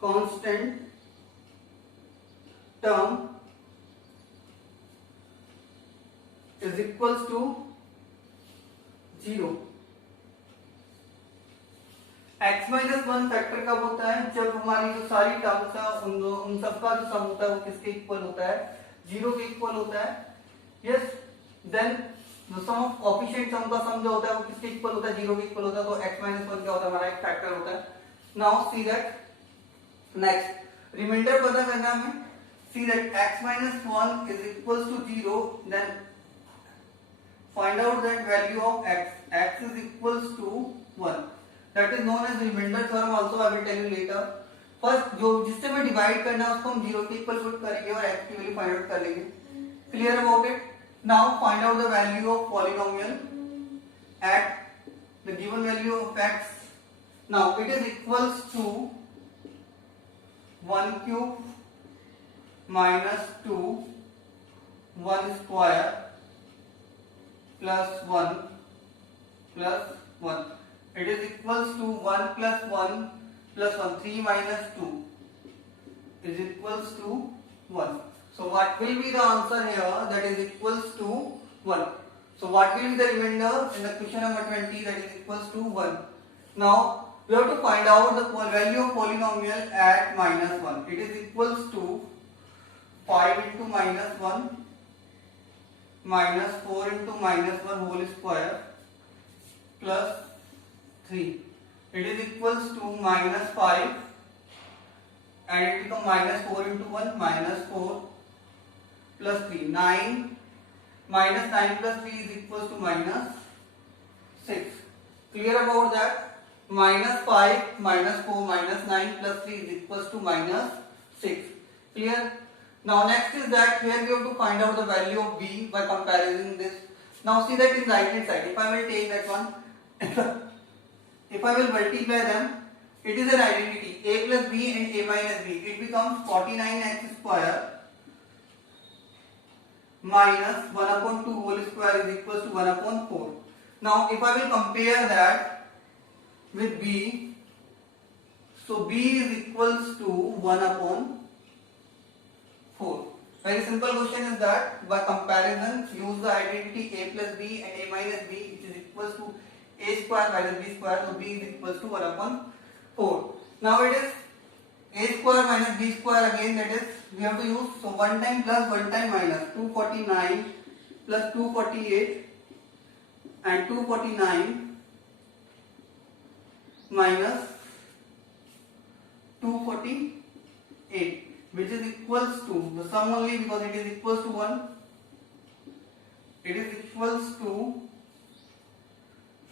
constant term is equals to 0। x minus one factor कब होता है? जब हमारी जो सारी टर्म्स है उन सबका जो सम होता है वो किसके इक्वल होता है? 0 के इक्वल होता है। यस, देन जो सम ऑफ कोएफिशिएंट सम का सम जो होता है वो किसके इक्वल होता है? 0 के इक्वल होता है। तो x माइनस वन क्या होता है? हमारा एक फैक्टर होता है। Now see that next remainder पता करना हमें। See that x minus one is equal to 0, then find out that value of x is equals to 1, that is known as remainder theorem also, I will tell you later। First जो जिससे हमें divide करना है उसको हम 0 के equal put करेंगे और x की वैल्यू फाइंड आउट कर लेंगे। Clear about it? Now find out the value of polynomial at the given value of x। Now it is equals to 1 cube minus 2 1 square plus 1 plus 1. It is equals to 1 plus 1 plus 1. 3 minus 2 is equals to 1. So what will be the answer here? That is equals to 1. So what will be the remainder in the question number 20? That is equals to 1. Now we have to find out the value of polynomial at minus 1. It is equals to 5 into minus 1 minus 4 into minus 1 whole square plus 3. It is equals to minus 5 and it becomes minus 4 into 1 minus 4 plus 3. 9 minus 9 plus 3 is equals to minus 6. Clear about that? Minus 5 minus 4 minus 9 plus 3 is equals to minus 6. Clear? Now next is that here we have to find out the value of b by comparing this. Now see that in right hand side, if I will take that one, if I will multiply them, it is an identity a plus b and a minus b. It becomes 49x square minus 1 upon 2 whole square is equals to 1 upon 4. Now if I will compare that with b, so b is equals to 1 upon 4. Very simple question is that by comparison use the identity a plus b and a minus b, which is equals to a square minus b square. So b is equals to 1 upon 4. Now it is a square minus b square, again that is we have to use, so 1 time plus 1 time minus 249 plus 248 and 249 minus 248, which is equals to the sum only because it is equals to 1. It is equals to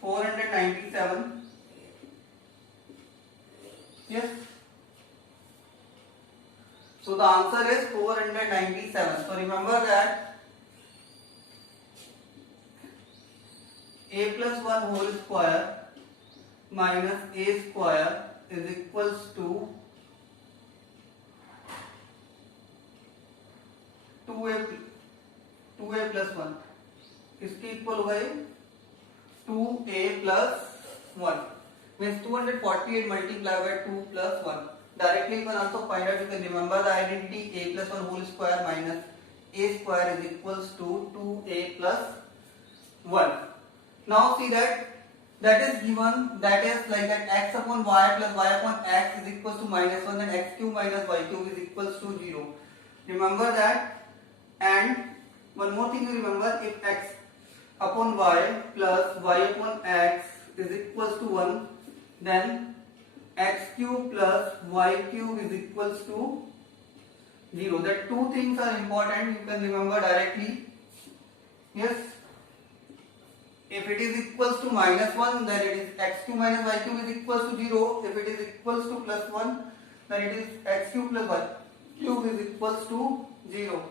497. Yes. So the answer is 497. So remember that a plus 1 whole square minus a square is equals to 2a plus 1 किसके equal होगा? ये 2a plus 1 means 248 multiplied by 2 plus 1. Directly you can also find out, you can remember the identity a plus 1 whole square minus a square is equals to 2a plus 1. Now see that is given, that is like that x upon y plus y upon x is equals to minus 1, and x cube minus y cube is equals to 0. Remember that. And one more thing you remember, if x upon y plus y upon x is equals to 1, then x cube plus y cube is equals to 0. That two things are important, you can remember directly. Yes, if it is equals to minus 1, then it is x cube minus y cube is equals to 0. If it is equals to plus 1, then it is x cube plus y cube is equals to 0.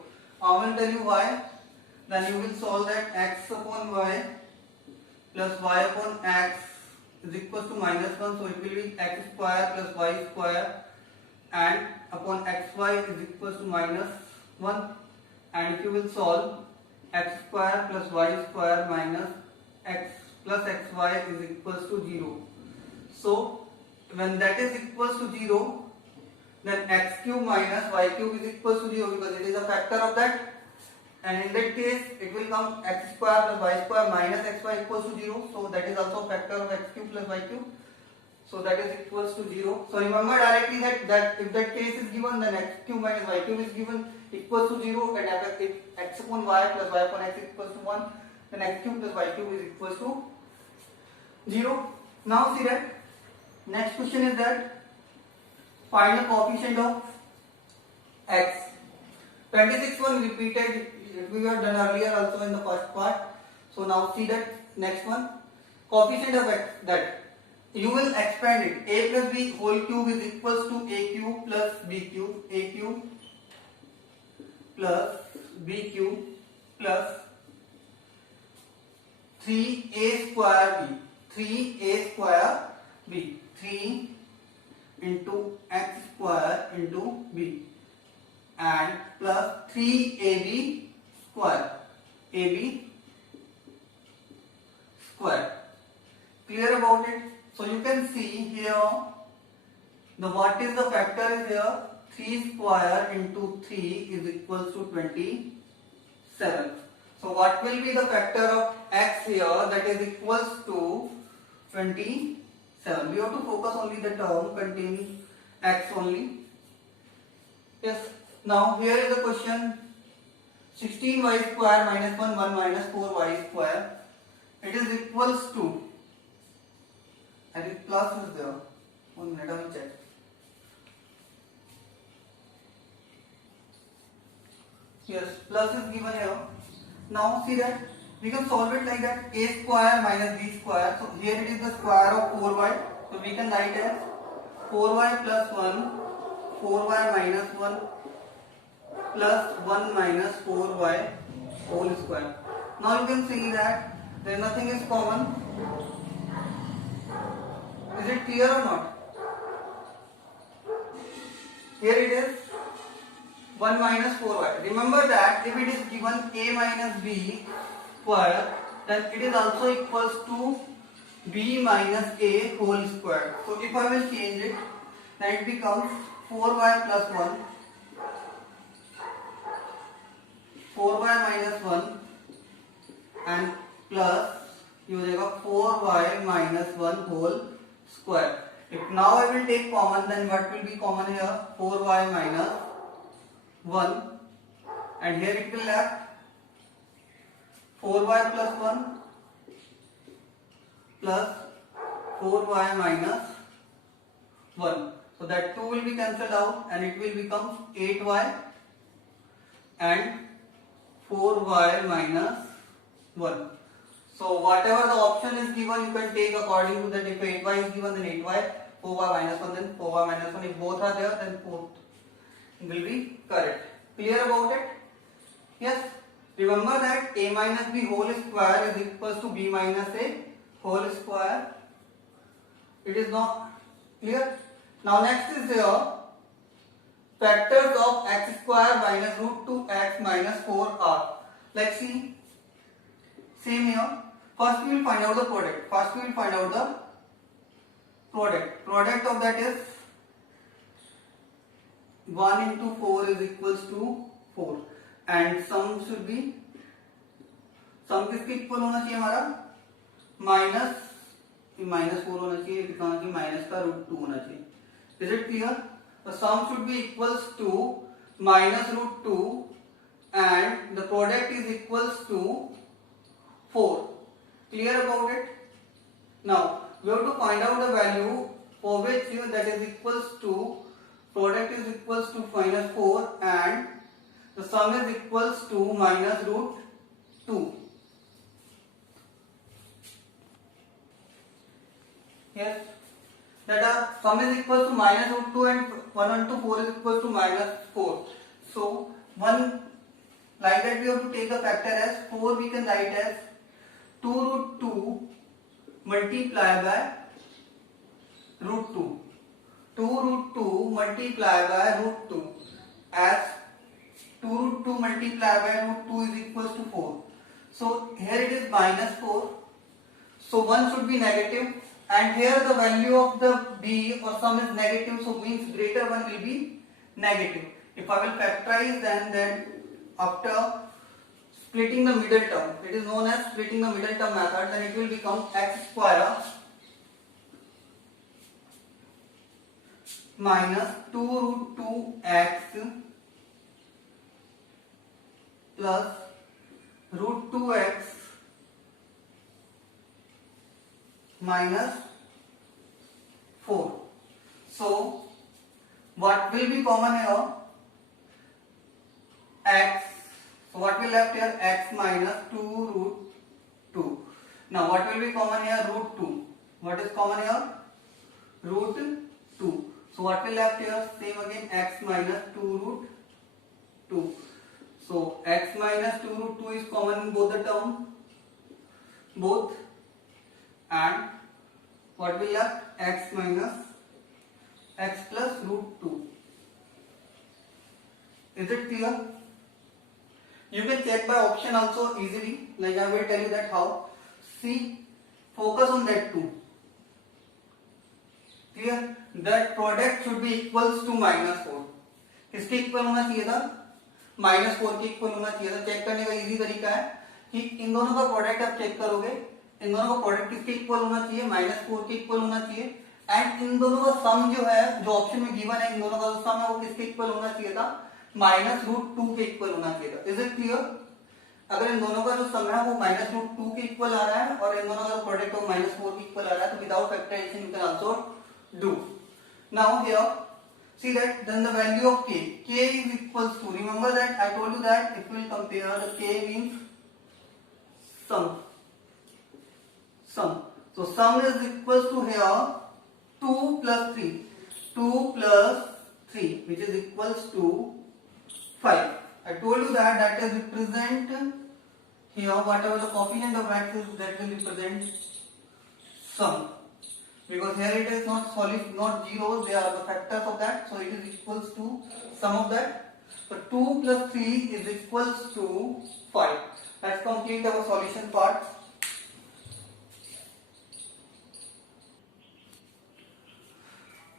I will tell you why. Then you will solve that x upon y plus y upon x is equals to minus 1. So it will be x square plus y square, and upon xy is equals to minus 1. And if you will solve, x square plus y square minus x plus xy is equals to 0. So when that is equals to 0, then x cube minus y cube is equals to 0 because it is a factor of that, and in that case it will come x square plus y square minus xy equals to 0, so that is also a factor of x cube plus y cube, so that is equals to 0. So remember directly that if that case is given, then x cube minus y cube is given equals to 0, and if x upon y plus y upon x equals to 1, then x cube plus y cube is equals to 0. Now see that next question is that find the coefficient of x. 26 one repeated, we have done earlier also in the first part. So now see that next one, coefficient of x, that you will expand it. A plus b whole cube is equals to a cube plus b cube, a cube plus b cube plus 3a square b, 3a square b, 3 into x square into b, and plus 3ab square, ab square. Clear about it? So you can see here the what is the factor is here, 3 square into 3 is equals to 27. So what will be the factor of x here, that is equals to 27. We have to focus only the term containing x only. Yes. Now here is the question, 16y square minus 1 minus 4y square, it is equals to, I think plus is there, 1 minute I will check. Yes, plus is given here. Now see that we can solve it like that, a square minus b square. So here it is the square of 4y, so we can write as 4y plus 1, 4y minus 1 plus 1 minus 4y whole square. Now you can see that there nothing is common. Is it clear or not? Here it is 1 minus 4y. Remember that if it is given a minus b square, then it is also equals to b minus a whole square. So if I will change it, then it becomes 4y plus 1, 4y minus 1 and plus you will 4y minus 1 whole square. If now I will take common, then what will be common here? 4y minus 1, and here it will left 4y plus 1 plus 4y minus 1. So that 2 will be cancelled out and it will become 8y and 4y minus 1. So whatever the option is given, you can take according to that. If 8y is given, then 8y, 4y minus 1, then 4y minus 1. If both are there, then both will be correct. Clear about it? Yes. Remember that a minus b whole square is equals to b minus a whole square. It is not clear. Now next is here, factors of x square minus root 2x minus 4 are. Let's see. Same here. First we will find out the product. Product of that is 1 into 4 is equals to 4, and sum should be, sम किसके equal होना चाहिए हमारा, minus 4 होना चाहिए, दिखाना चाहिए minus का root 2 होना चाहिए. Is it clear? The sum should be equals to minus root 2 and the product is equals to 4. Clear about it? Now we have to find out the value for which that is equals to, product is equals to minus 4 and the sum is equals to minus root 2. Yes, that sum is equals to minus root 2 and 1 into 4 is equals to minus 4. So one like that we have to take the factor as 4, we can write as 2 root 2 multiplied by root 2. 2 root 2 multiplied by root 2, as 2 root 2 multiplied by root 2 is equals to 4. So here it is minus 4. So 1 should be negative. and here the value of the b or sum is negative, so means greater one will be negative. If I will factorize, then after splitting the middle term, it is known as splitting the middle term method, then it will become x square minus 2 root 2x plus root 2x minus 4. So what will be common here? X. So what will left here? X minus 2 root 2. Now what will be common here? Root 2. What is common here? Root 2. So what will left here? Same again, x minus 2 root 2. So x minus 2 root 2 is common in both the term, both, and what will left? X minus x plus root 2. Is it clear? You can check by option also easily, like I will tell you that how. See, focus on that 2. Clear? That product should be equals to minus 4. किसके equal होना चाहिए था? Minus 4 के equal होना चाहिए था. Check करने का इजी तरीका है कि इन दोनों का प्रोडक्ट आप चेक करोगे, इन दोनों का प्रोडक्ट किसके इक्वल होना चाहिए? माइनस 4 के इक्वल होना चाहिए. एंड इन दोनों का सम जो है, जो ऑप्शन में गिवन है, इन दोनों का जो सम है वो किसके इक्वल होना चाहिए था? माइनस रूट 2 के इक्वल होना चाहिए था. Is it clear? अगर इन दोनों का जो सम है वो माइनस रूट 2 के इक्वल आ रहा है और इन दोनों का जो प्रोडक्ट है वो माइनस 4 के इक्वल आ रहा है, तो without factorisation you can also do. Now here, see that then the value of k is equals to, remember that I told you that if we will compare, the k means sum. So sum is equals to here 2 plus 3, 2 plus 3, which is equals to 5. I told you that is represent here whatever the coefficient of x is, that will represent sum. Because here it is not solid, not zeros, they are the factors of that, so it is equals to sum of that. So 2 plus 3 is equals to 5. Let's complete our solution part.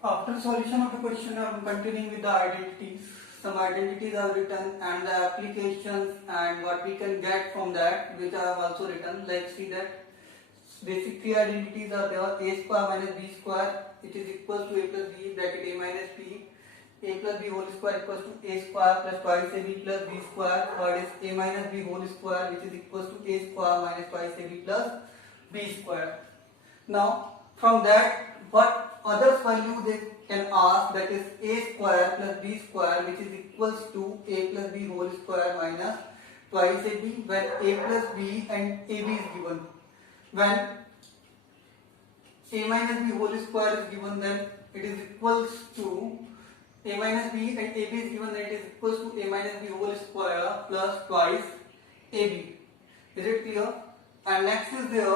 After solution of the question, I am continuing with the identities. Some identities are written and the applications and what we can get from that, which I have also written. Like see that basic 3 identities are there. A square minus b square, it is equals to a plus b bracket a minus b. A plus b whole square equals to a square plus twice ab plus b square. Third is a minus b whole square, which is equals to a square minus twice ab plus b square. Now from that, what other value they can ask, that is a square plus b square, which is equals to a plus b whole square minus twice ab, when a plus b and ab is given. When a minus b whole square is given, then it is equals to a minus b and ab is given, then it is equals to a minus b whole square plus twice ab. Is it clear? And next is there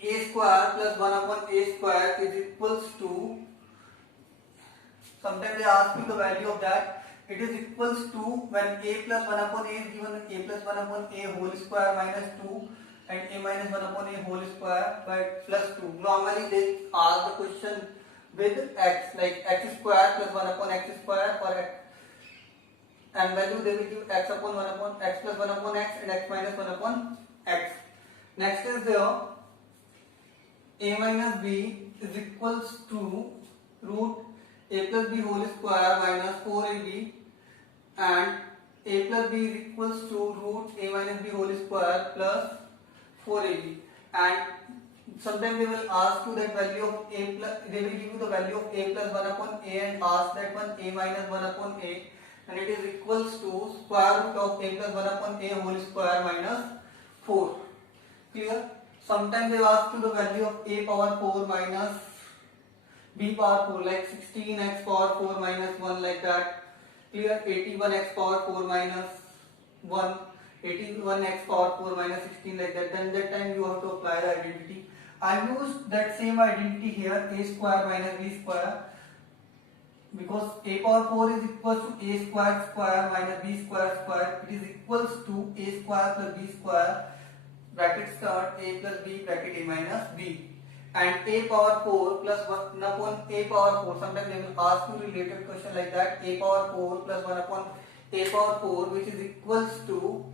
a square plus 1 upon a square is equals to, sometimes they ask me the value of that, it is equals to when a plus 1 upon a is given, a plus 1 upon a whole square minus 2 and a minus 1 upon a whole square by plus 2. Normally they ask the question with x, like x square plus 1 upon x square or x, and value they will give x upon 1 upon x plus 1 upon x and x minus 1 upon x. Next is there a minus b is equals to root a plus b whole square minus 4ab, and a plus b is equals to root a minus b whole square plus 4ab. And sometimes they will ask you that value of a plus, they will give you the value of a plus 1 upon a and ask that one a minus 1 upon a, and it is equals to square root of a plus 1 upon a whole square minus 4. Clear? Sometimes they ask you the value of a power 4 minus b power 4, like 16x power 4 minus 1, like that. Clear? 81x power 4 minus 1, 81x power 4 minus 16, like that. Then that time you have to apply the identity. I used that same identity here, a square minus b square, because a power 4 is equals to a square square minus b square square. It is equals to a square plus b square, bracket start a plus b bracket a minus b. and a power 4 plus 1 upon a power 4. Sometimes they will ask you related question like that, a power 4 plus 1 upon a power 4, which is equals to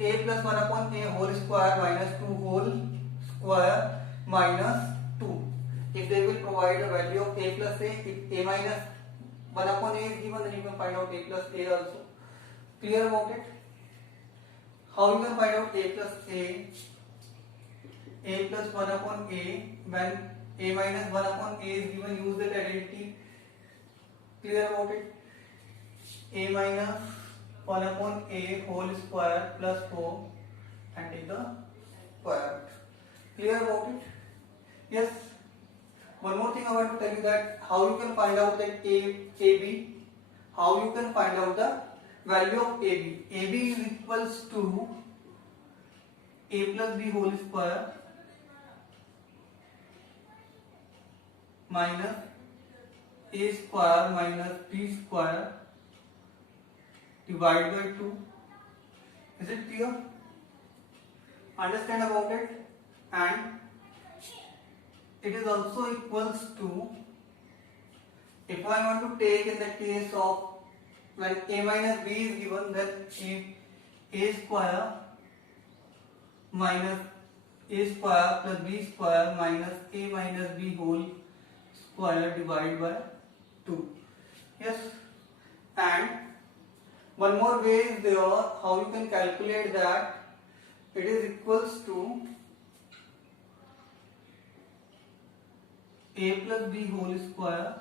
a plus 1 upon a whole square minus 2 whole square minus 2. If they will provide a value of a plus a, if a minus 1 upon a is given, then you can find out a plus a also. Clear about it? How you can find out a plus a plus 1 upon a, when a minus 1 upon a is given, use that identity. Clear about it? A minus 1 upon a whole square plus 4 and take the square root. Clear about it? Yes. One more thing I want to tell you, that how you can find out that AB, how you can find out the value of AB. AB is equals to a plus b whole square minus a square minus b square divided by 2. Is it clear? Understand about it? And it is also equals to, if I want to take in the case of when a minus b is given, then a square minus a square plus b square minus a minus b whole square divided by 2. Yes. And one more way is there, how you can calculate that. It is equals to a plus b whole square,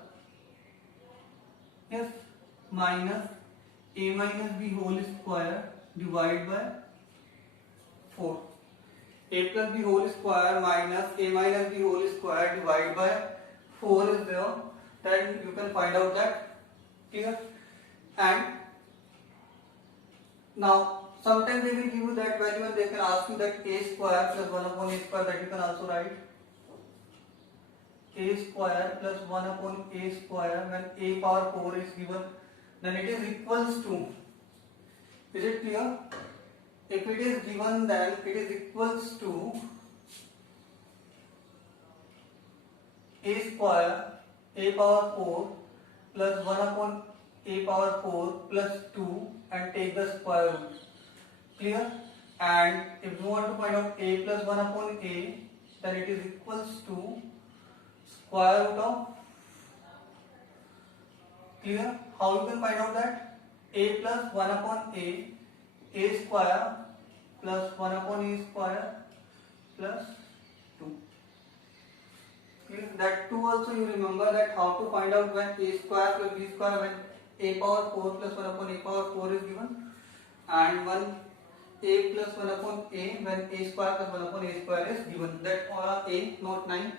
yes, minus a minus b whole square divided by 4. A plus b whole square minus a minus b whole square divided by 4 is there. Then you can find out that. Clear? And now sometimes they will give you that value and they can ask you that a square plus 1 upon a square, that you can also write. A square plus 1 upon a square, when a power 4 is given, then it is equals to, is it clear? If it is given, then it is equals to a square a power 4 plus 1 upon a power 4 plus 2 and take the square root. Clear? And if you want to find out a plus 1 upon a, then it is equals to square root of, clear? How you can find out that? A plus 1 upon a square plus 1 upon a square plus 2. Clear? That 2 also you remember, that how to find out when a square plus b square, when a power 4 plus 1 upon a power 4 is given, and when a plus 1 upon a, when a square plus 1 upon a square is given. That a, note 9.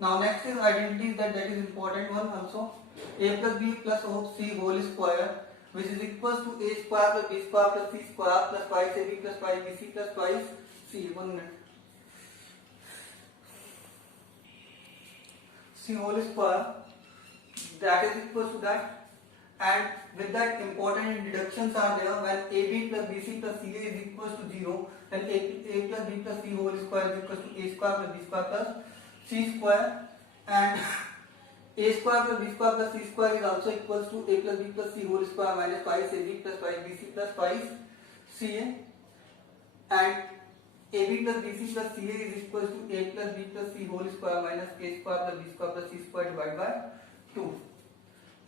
Now next is identity, that is important one also. A plus b plus c whole square, which is equals to a square plus b square plus c square plus twice ab plus twice bc plus twice c. 1 minute. C whole square, that is equals to that. And with that, important deductions are there. When ab plus bc plus ca is equals to 0, then a plus b plus c whole square is equals to a square plus b square plus c square, and a square plus b square plus c square is also equals to a plus b plus c whole square minus twice ab plus twice bc plus twice ca, and ab plus bc plus ca is equals to a plus b plus c whole square minus a square plus b square plus c square divided by 2.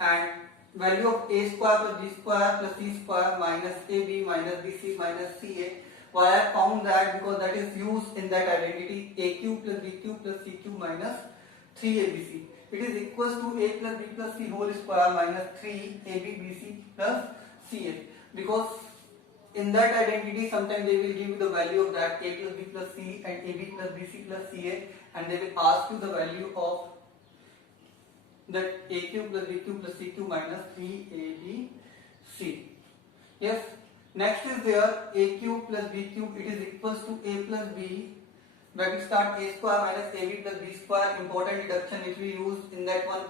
And value of a square plus b square plus c square minus ab minus bc minus ca. Why I found that? Because that is used in that identity, a cube plus b cube plus c cube minus 3abc. It is equals to a plus b plus c whole square minus 3abbc plus ca. Because in that identity, sometimes they will give you the value of that a plus b plus c and ab plus bc plus ca, and they will ask you the value of that a cube plus b cube plus c cube minus 3abc. Yes. Next is there a cube plus b cube, it is equals to a plus b, bracket start a square minus ab plus b square. Important deduction which we used in that one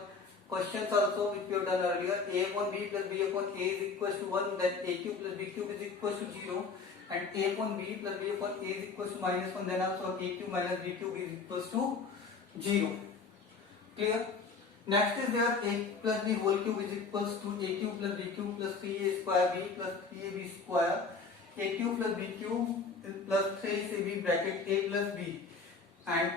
questions also, which we have done earlier. A upon b plus b upon a is equals to 1, then a cube plus b cube is equals to 0, and a upon b plus b upon a is equals to minus 1, then also a cube minus b cube is equals to 0. Clear? Next is there a plus b whole cube is equals to a cube plus b cube plus 3a square b plus 3ab square a cube plus b cube plus 3ac bracket a plus b, and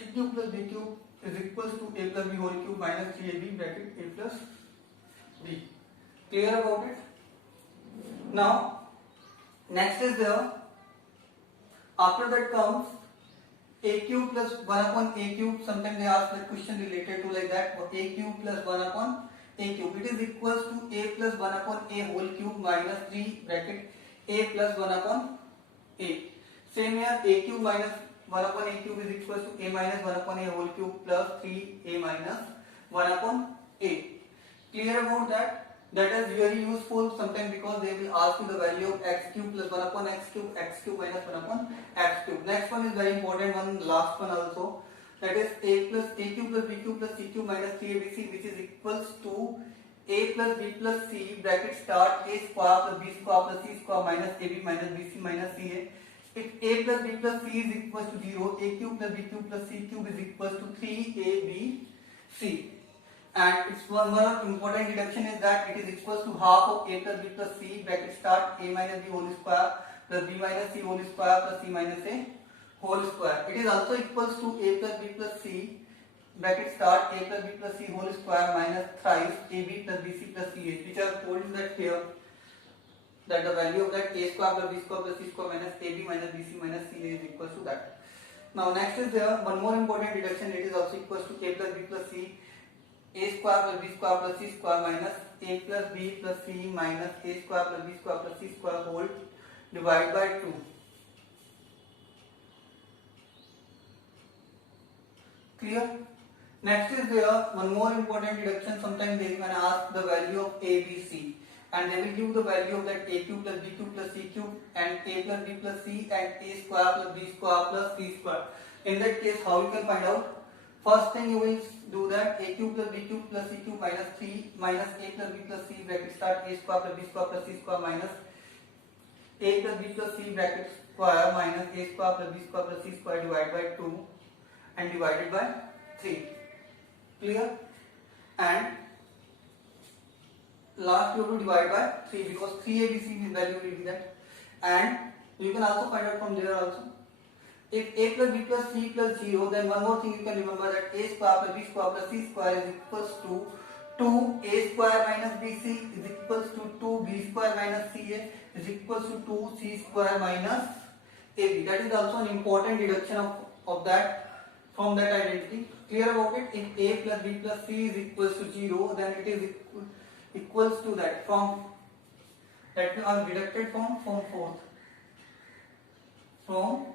a cube plus b cube is equals to a plus b whole cube minus 3ab bracket a plus b. Clear about it? Now next is there, after that comes a cube plus 1 upon a cube. Sometimes they ask that question related to like that, a cube plus 1 upon a cube, it is equals to a plus 1 upon a whole cube minus 3 bracket a plus 1 upon a. Same here, a cube minus 1 upon a cube is equals to a minus 1 upon a whole cube plus 3a minus 1 upon a. Clear about that? That is very useful sometimes because they will ask you the value of x cube plus 1 upon x cube minus 1 upon x cube. Next one is very important one, last one also. That is a plus a cube plus b cube plus c cube minus 3abc, which is equals to a plus b plus c bracket start a square plus b square plus c square minus ab minus bc minus ca. If a plus b plus c is equals to 0, a cube plus b cube plus c cube is equals to 3abc. And its one more important deduction is that it is equals to half of a plus b plus c bracket start a minus b whole square plus b minus c whole square plus c minus a whole square. It is also equals to a plus b plus c bracket start a plus b plus c whole square minus thrice ab plus bc plus ch, which I have told you that here, that the value of that a square plus b square plus c square minus ab minus bc minus ca is equals to that. Now next is there one more important deduction. It is also equals to a plus b plus c a square plus b square plus c square minus a plus b plus c minus a square plus b square plus c square whole divided by 2. Clear? Next is there one more important deduction. Sometimes they can ask the value of a, b, c, and they will give the value of that a cube plus b cube plus c cube and a plus b plus c and a square plus b square plus c square. In that case, how you can find out? First thing you will do that a cube plus b cube plus c cube minus 3 minus a plus b plus c bracket start a square plus b square plus c square minus a plus b plus c bracket square minus a square plus b square plus c square divided by 2 and divided by 3. Clear? And last you have to divide by 3 because 3abc value will be that, and you can also find out from there also. If a plus b plus c plus 0, then one more thing you can remember, that a square plus b square plus c square is equals to 2a square minus bc is equals to 2b square minus ca is equals to 2c square minus ab. That is also an important deduction of that from that identity. Clear about it? If a plus b plus c is equals to 0, then it is equals to that from that we are deducted from 4th. From